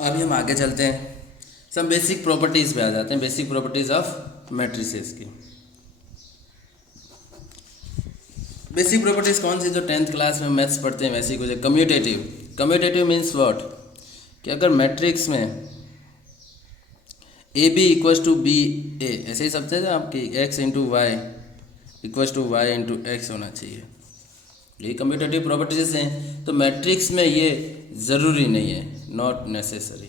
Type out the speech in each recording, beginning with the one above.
अभी हम आगे चलते हैं, सब बेसिक प्रॉपर्टीज़ पे आ जाते हैं, बेसिक प्रॉपर्टीज़ ऑफ मैट्रिसेस की। बेसिक प्रॉपर्टीज़ कौन सी जो 10th क्लास में मैथ्स पढ़ते हैं वैसी कुछ है। कम्यूटेटिव, कम्यूटेटिव मीन्स व्हाट, कि अगर मैट्रिक्स में A B equals to B A, ऐसे ही समझते थे आपकी X into Y equals to Y into X होना चाहिए, ये कम्यूटेटिव प्रॉपर्टीज हैं। तो मैट्रिक्स में ये ज़रूरी नहीं है, नॉट नेसेसरी।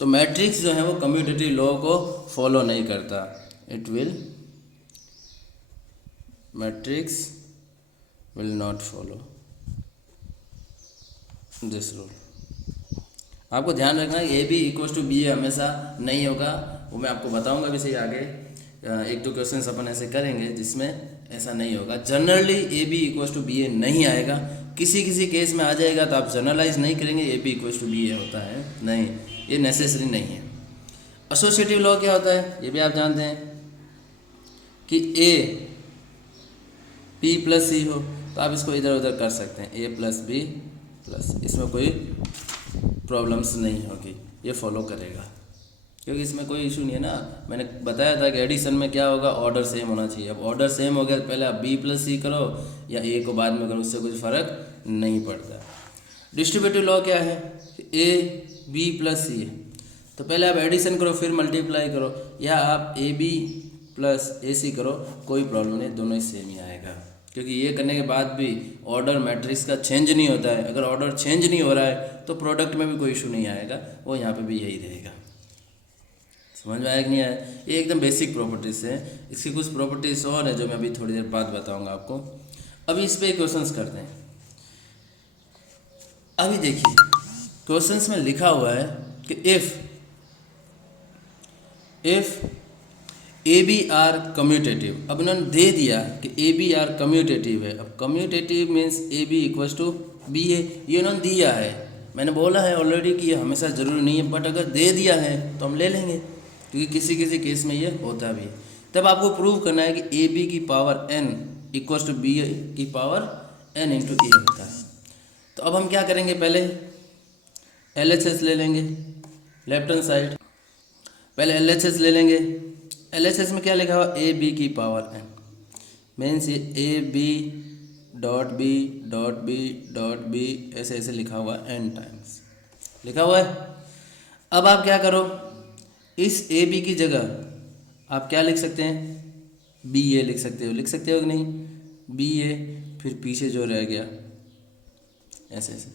तो मैट्रिक्स जो है वो कम्यूटेटिव लॉ को फॉलो नहीं करता, it will matrix will not follow this rule. आपको ध्यान रखना है A B equals to B A हमेशा नहीं होगा, वो मैं आपको बताऊंगा भी सही आगे। एक दो क्वेश्चंस अपन ऐसे करेंगे जिसमें ऐसा नहीं होगा। Generally A B equals to B A नहीं आएगा, किसी किसी केस में आ जाएगा तो आप जनरलाइज नहीं करेंगे A B equals to B A होता है, नहीं, ये नेसेसरी नहीं है। एसोसिएटिव लॉ क्या होता है ये भी आप जानते हैं कि ए बी प्लस सी हो तो आप इसको इधर उधर कर सकते हैं, ए प्लस बी प्लस, इसमें कोई प्रॉब्लम्स नहीं होगी, ये फॉलो करेगा क्योंकि इसमें कोई इशू नहीं है ना। मैंने बताया था कि एडिशन में क्या होगा, ऑर्डर सेम होना चाहिए। अब ऑर्डर सेम हो गया तो पहले आप बी प्लस सी करो या ए को बाद में करो, उससे कुछ फ़र्क नहीं पड़ता। डिस्ट्रीब्यूटिव लॉ क्या है, ए बी प्लस सी है तो पहले आप एडिशन करो फिर मल्टीप्लाई करो, या आप ए बी प्लस ए सी करो, कोई प्रॉब्लम नहीं, दोनों ही सेम ही आएगा क्योंकि ये करने के बाद भी ऑर्डर मैट्रिक्स का चेंज नहीं होता है। अगर ऑर्डर चेंज नहीं हो रहा है तो प्रोडक्ट में भी कोई इशू नहीं आएगा, वो यहाँ पे भी यही रहेगा। समझ में आया कि नहीं आया? ये एकदम बेसिक प्रॉपर्टीज़ है। इसकी कुछ प्रॉपर्टीज़ और है जो मैं अभी थोड़ी देर बाद बताऊंगा आपको। अभी इस पर क्वेश्चंस करते हैं। अभी देखिए क्वेश्चंस में लिखा हुआ है कि if A B are commutative, अब उन्होंने दे दिया कि ए बी आर कम्यूटेटिव है। अब commutative means A B equals to B A, ये उन्होंने दिया है। मैंने बोला है ऑलरेडी कि ये हमेशा ज़रूरी नहीं है, बट अगर दे दिया है तो हम ले लेंगे क्योंकि किसी किसी केस में ये होता भी है। तब आपको प्रूव करना है कि ए बी की power N equals to B A की पावर एन इंटू ए होता है। तो अब हम क्या करेंगे, पहले एल एच एस ले लेंगे लेफ्ट हैंड साइड, पहले एल एच एस ले लेंगे। एल एच एस में क्या लिखा हुआ, ए बी की पावर एन, मीन्स ये A B dot B dot B dot B dot B लिखा हुआ एन टाइम्स लिखा हुआ है। अब आप क्या करो, इस ए बी की जगह आप क्या लिख सकते हैं, बी ए लिख सकते हो कि नहीं, बी ए, फिर पीछे जो रह गया ऐसे ऐसे।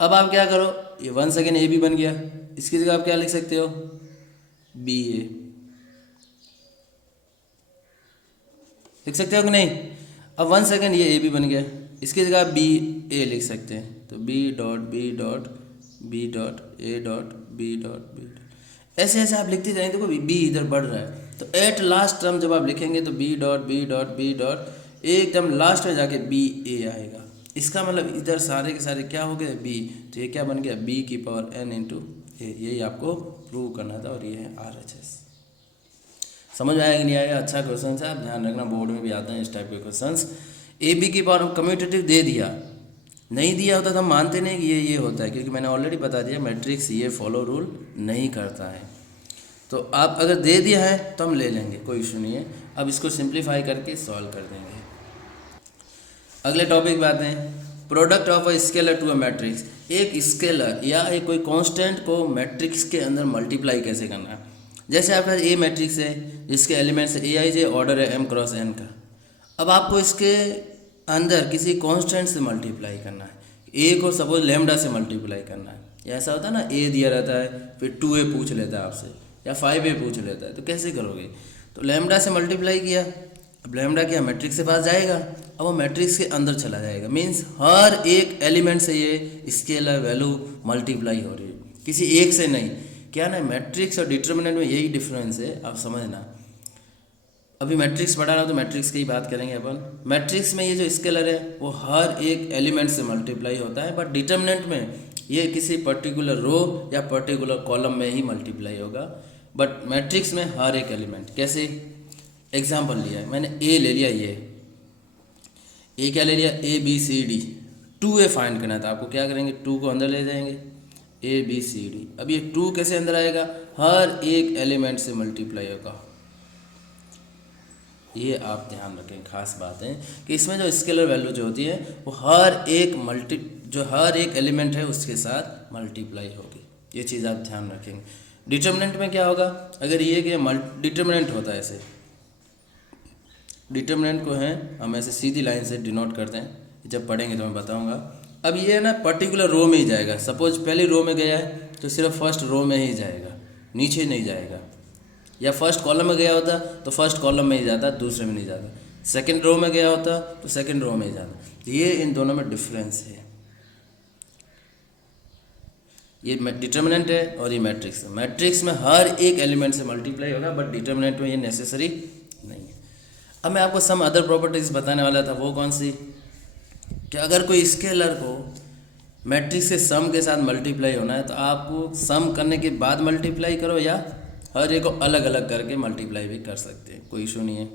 अब आप क्या करो, ये 1 सेकेंड ए बी बन गया, इसकी जगह आप क्या लिख सकते हो, बी ए लिख सकते हो कि नहीं। अब 1 सेकेंड ये ए बी बन गया, इसकी जगह आप बी ए लिख सकते हैं, तो B dot B dot B dot A dot B dot B dot, ऐसे ऐसे आप लिखते जाएंगे। देखो बी इधर बढ़ रहा है, तो एट लास्ट टर्म जब आप लिखेंगे तो B dot B dot B dot एकदम लास्ट में जाके बी ए आएगा। इसका मतलब इधर सारे के सारे क्या हो गए, बी, तो ये क्या बन गया, बी की पावर एन इंटू ए। यही आपको प्रूव करना था और ये है आर एच एस। समझ में आएगा नहीं आएगा? अच्छा क्वेश्चन है, आप ध्यान रखना, बोर्ड में भी आते हैं इस टाइप के क्वेश्चंस। ए बी की पावर कम्यूटेटिव दे दिया, नहीं दिया होता तो हम मानते नहीं कि ये होता है, क्योंकि मैंने ऑलरेडी बता दिया मैट्रिक्स ये फॉलो रूल नहीं करता है। तो आप अगर दे दिया है तो हम ले लेंगे, कोई इशू नहीं है। अब इसको सिंप्लीफाई करके सॉल्व कर देंगे। अगले टॉपिक पे आते हैं, product of a scalar to a matrix. एक स्केलर या एक कोई कांस्टेंट को मैट्रिक्स के अंदर मल्टीप्लाई कैसे करना है। जैसे आपका ए मैट्रिक्स है जिसके एलिमेंट्स ए आई जे, ऑर्डर है एम क्रॉस एन का। अब आपको इसके अंदर किसी कांस्टेंट से मल्टीप्लाई करना है, ए को सपोज लेमडा से मल्टीप्लाई करना है, या ऐसा होता है ना, ए दिया रहता है फिर 2a पूछ लेता है आपसे या 5a पूछ लेता है, तो कैसे करोगे। तो लेमडा से मल्टीप्लाई किया, अब लेमडा क्या मैट्रिक्स के पास जाएगा, अब वो मैट्रिक्स के अंदर चला जाएगा, मीन्स हर एक एलिमेंट से ये स्केलर वैल्यू मल्टीप्लाई हो रही है, किसी एक से नहीं। क्या ना, मैट्रिक्स और डिटर्मिनेंट में यही डिफरेंस है, आप समझना। अभी मैट्रिक्स पढ़ा रहा तो मैट्रिक्स की ही बात करेंगे अपन। मैट्रिक्स में ये जो स्केलर है वो हर एक एलिमेंट से मल्टीप्लाई होता है, बट डिटर्मिनेंट में ये किसी पर्टिकुलर रो या पर्टिकुलर कॉलम में ही मल्टीप्लाई होगा, बट मैट्रिक्स में हर एक एलिमेंट। कैसे, एग्जाम्पल लिया है मैंने, ए ले लिया, ये ए क्या ले लिया, A B C D, 2a find करना है तो आपको क्या करेंगे, 2 को अंदर ले जाएंगे, ABCD। अब ये 2 कैसे अंदर आएगा, हर एक एलिमेंट से मल्टीप्लाई होगा। ये आप ध्यान रखें, खास बात है कि इसमें जो स्केलर वैल्यू जो होती है वो हर एक एलिमेंट है उसके साथ मल्टीप्लाई होगी। ये चीज़ आप ध्यान रखेंगे। डिटर्मिनेंट में क्या होगा, अगर ये कि डिटर्मिनेंट होता है, ऐसे डिटर्मिनेंट को है हम ऐसे सीधी लाइन से डिनोट करते हैं, जब पढ़ेंगे तो मैं बताऊंगा। अब ये ना पर्टिकुलर रो में ही जाएगा। सपोज पहली रो में गया है तो सिर्फ फर्स्ट रो में ही जाएगा, नीचे नहीं जाएगा। या फर्स्ट कॉलम में गया होता तो फर्स्ट कॉलम में ही जाता, दूसरे में नहीं जाता। सेकंड रो में गया होता तो सेकंड रो में ही जाता। ये इन दोनों में डिफरेंस है। ये डिटर्मिनेंट है और ये मैट्रिक्स है। मैट्रिक्स में हर एक एलिमेंट से मल्टीप्लाई होगा, बट डिटर्मिनेंट में ये नेसेसरी नहीं है। अब मैं आपको सम अदर प्रॉपर्टीज बताने वाला था, वो कौन सी, कि अगर कोई स्केलर को मैट्रिक्स के सम के साथ मल्टीप्लाई होना है तो आपको सम करने के बाद मल्टीप्लाई करो, या हर एक को अलग अलग करके मल्टीप्लाई भी कर सकते हैं, कोई इशू नहीं है।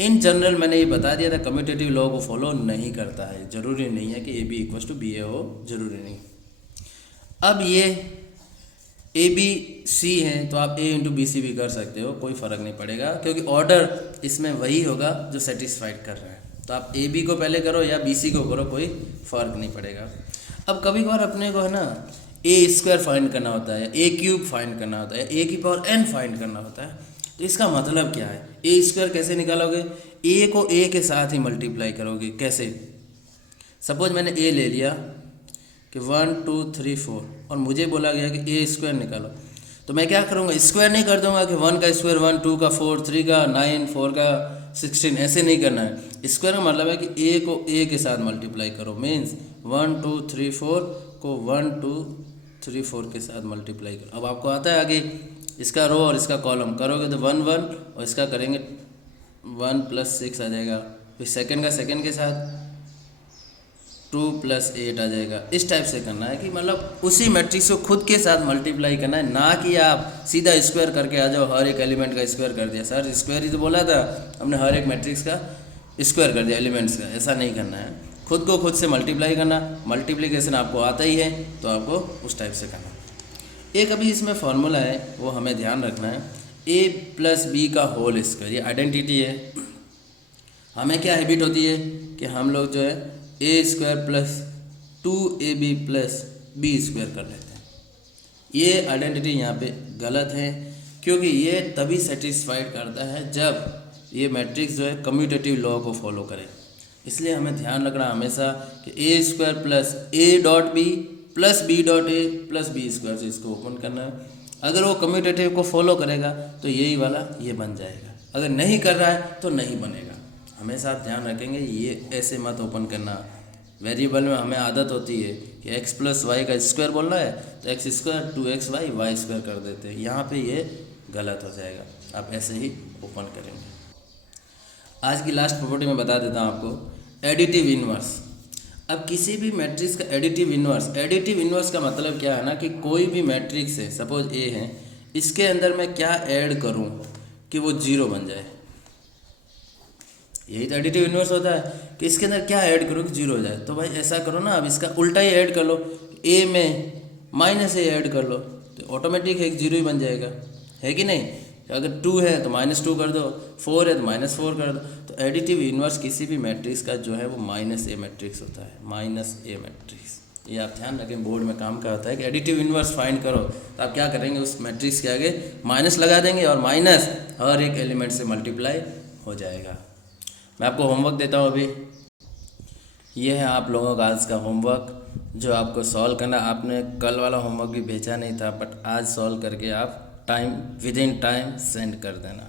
इन जनरल मैंने ये बता दिया था, कम्यूटेटिव लॉ को फॉलो नहीं करता है। ज़रूरी नहीं है कि AB = BA हो, ज़रूरी नहीं। अब ये ABC हैं तो आप A × BC भी कर सकते हो, कोई फ़र्क नहीं पड़ेगा, क्योंकि ऑर्डर इसमें वही होगा जो सेटिस्फाइड कर रहा है। तो आप AB को पहले करो या BC को करो, कोई फ़र्क नहीं पड़ेगा। अब कभी कभार अपने को है ना A² फाइंड करना होता है, A³ फाइंड करना होता है, A⁴n फाइंड करना होता है। तो इसका मतलब क्या है, A² कैसे निकालोगे, A को A के साथ ही मल्टीप्लाई करोगे। कैसे, सपोज मैंने A ले लिया कि 1 2 3 4 और मुझे बोला गया कि A² निकालो, तो मैं क्या करूँगा, स्क्वायर नहीं कर दूंगा कि 1 का स्क्वायर 1, 2 का 4, 3 का 9, 4 का 16, ऐसे नहीं करना है। स्क्वायर का मतलब है कि A को A के साथ मल्टीप्लाई करो। मीन्स 1 2 3 4 को 1 2 3 4 के साथ मल्टीप्लाई करो। अब आपको आता है आगे इसका रो और इसका कॉलम करोगे तो 1 1 और इसका करेंगे 1 + 6 आ जाएगा। फिर सेकंड का सेकंड के साथ 2 + 8 आ जाएगा। इस टाइप से करना है कि मतलब उसी मैट्रिक्स को खुद के साथ मल्टीप्लाई करना है, ना कि आप सीधा स्क्वायर करके आ जाओ, हर एक एलिमेंट का स्क्वायर कर दिया। सर स्क्वायर ही तो बोला था, हमने हर एक मैट्रिक्स का स्क्वायर कर दिया एलिमेंट्स का। ऐसा नहीं करना है, खुद को खुद से मल्टीप्लाई करना। मल्टीप्लिकेशन आपको आता ही है तो आपको उस टाइप से करना। एक अभी इसमें फार्मूला है वो हमें ध्यान रखना है, A + B का होल स्क्वायर। ये आइडेंटिटी है। हमें क्या हैबिट होती है कि हम लोग जो है A² + 2AB + B² कर लेते हैं। ये आइडेंटिटी यहाँ पे गलत है, क्योंकि ये तभी सेटिस्फाइड करता है जब ये मैट्रिक्स जो है कम्यूटेटिव लॉ को फॉलो करे। इसलिए हमें ध्यान रखना हमेशा कि A² + A.B + B.A + B² से इसको ओपन करना है। अगर वो कम्यूटेटिव को फॉलो करेगा तो यही वाला ये बन जाएगा, अगर नहीं कर रहा है तो नहीं बनेगा। हमेशा आप ध्यान रखेंगे, ये ऐसे मत ओपन करना। वेरिएबल में हमें आदत होती है कि x + y का स्क्वायर बोलना है तो x² 2xy y² कर देते हैं। यहाँ पे ये गलत हो जाएगा, आप ऐसे ही ओपन करेंगे। आज की लास्ट प्रॉपर्टी मैं बता देता हूँ आपको, एडिटिव इन्वर्स। अब किसी भी मैट्रिक्स का एडिटिव इन्वर्स का मतलब क्या है ना, कि कोई भी मैट्रिक्स है, सपोज A है, इसके अंदर मैं क्या ऐड करूँ कि वो 0 बन जाए। यही तो एडिटिव इन्वर्स होता है कि इसके अंदर क्या ऐड करो कि 0 हो जाए। तो भाई ऐसा करो ना, अब इसका उल्टा ही ऐड कर लो, A में -A ऐड कर लो तो ऑटोमेटिक है 0 ही बन जाएगा, है कि नहीं। अगर 2 है तो -2 कर दो, 4 है तो -4 कर दो। तो एडिटिव इन्वर्स किसी भी मैट्रिक्स का जो है वो -A मैट्रिक्स होता है, -A मैट्रिक्स। ये आप ध्यान रखें, बोर्ड में काम का होता है कि एडिटिव इन्वर्स फाइंड करो तो आप क्या करेंगे, उस मैट्रिक्स के आगे माइनस लगा देंगे और माइनस हर एक एलिमेंट से मल्टीप्लाई हो जाएगा। मैं आपको होमवर्क देता हूँ अभी। ये है आप लोगों का आज का होमवर्क जो आपको सॉल्व करना। आपने कल वाला होमवर्क भी भेजा नहीं था, बट आज सॉल्व करके आप विदिन टाइम सेंड कर देना।